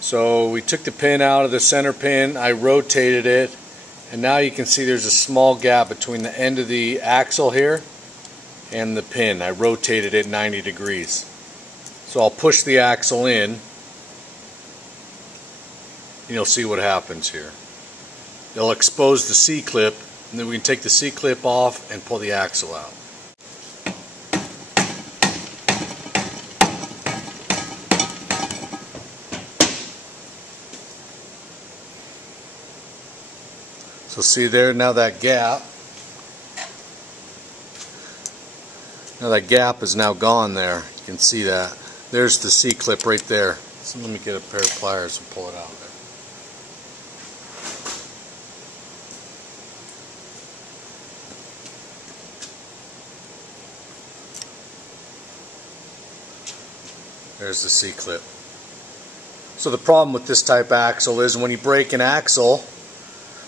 So we took the pin out of the center pin, I rotated it, and now you can see there's a small gap between the end of the axle here and the pin. I rotated it 90 degrees. So I'll push the axle in, and you'll see what happens here. It'll expose the C-clip, and then we can take the C-clip off and pull the axle out. So see there, now that gap is now gone there. You can see that. There's the C-clip right there. So let me get a pair of pliers and pull it out there. There's the C-clip. So the problem with this type of axle is when you break an axle,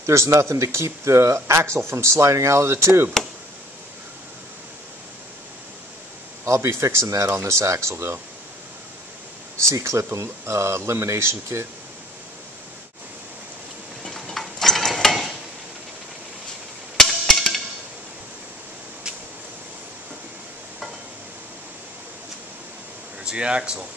there's nothing to keep the axle from sliding out of the tube. I'll be fixing that on this axle though. C-clip elimination kit. There's the axle.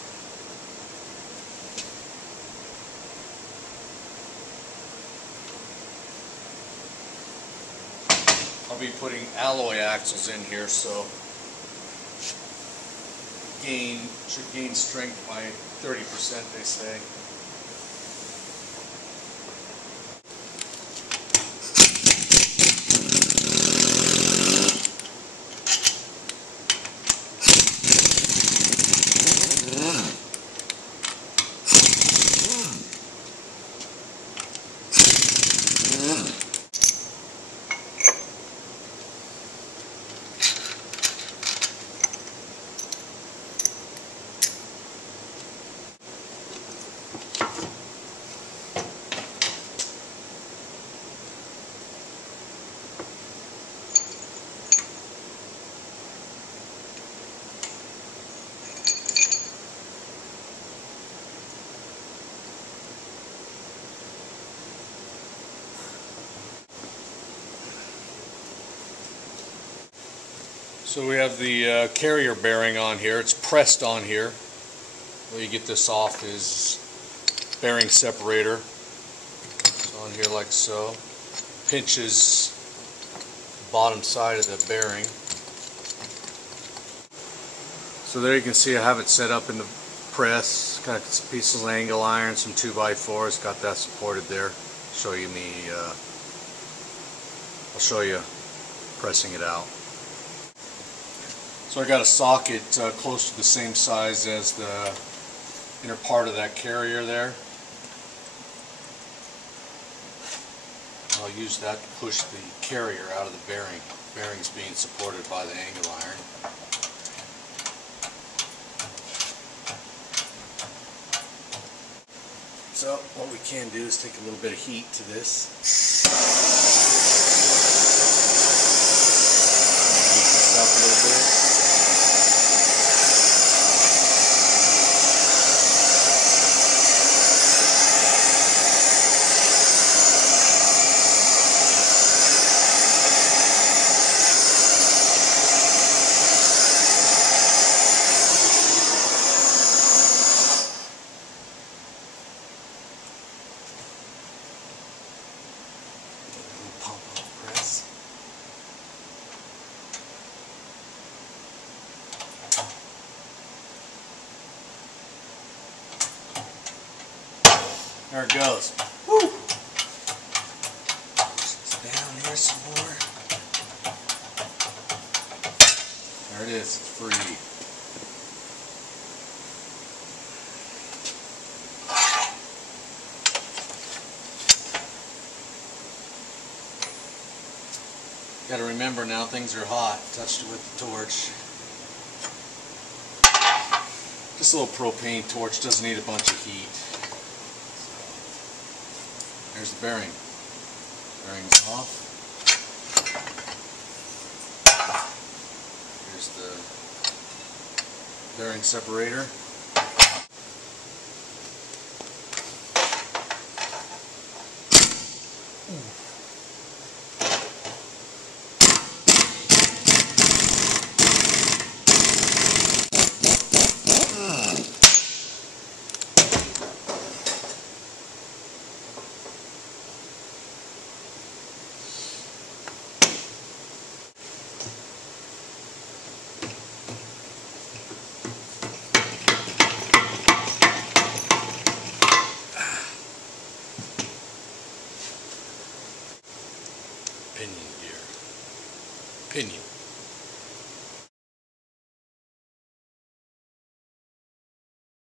I'll be putting alloy axles in here, so should gain strength by 30%, they say. So we have the carrier bearing on here. It's pressed on here. The way you get this off is bearing separator. It's on here like so. Pinches the bottom side of the bearing. So there you can see I have it set up in the press. Got some pieces of angle iron, some 2x4s. Got that supported there. I'll show you pressing it out. So I got a socket close to the same size as the inner part of that carrier there. I'll use that to push the carrier out of the bearing. The bearing's being supported by the angle iron. So what we can do is take a little bit of heat to this. Heat this up a little bit. There it goes. Woo! It's down here some more. There it is. It's free. Got to remember now, things are hot. Touched it with the torch. Just a little propane torch, doesn't need a bunch of heat. There's the bearing. Bearing's off. Here's the bearing separator. pinion gear. Pinion.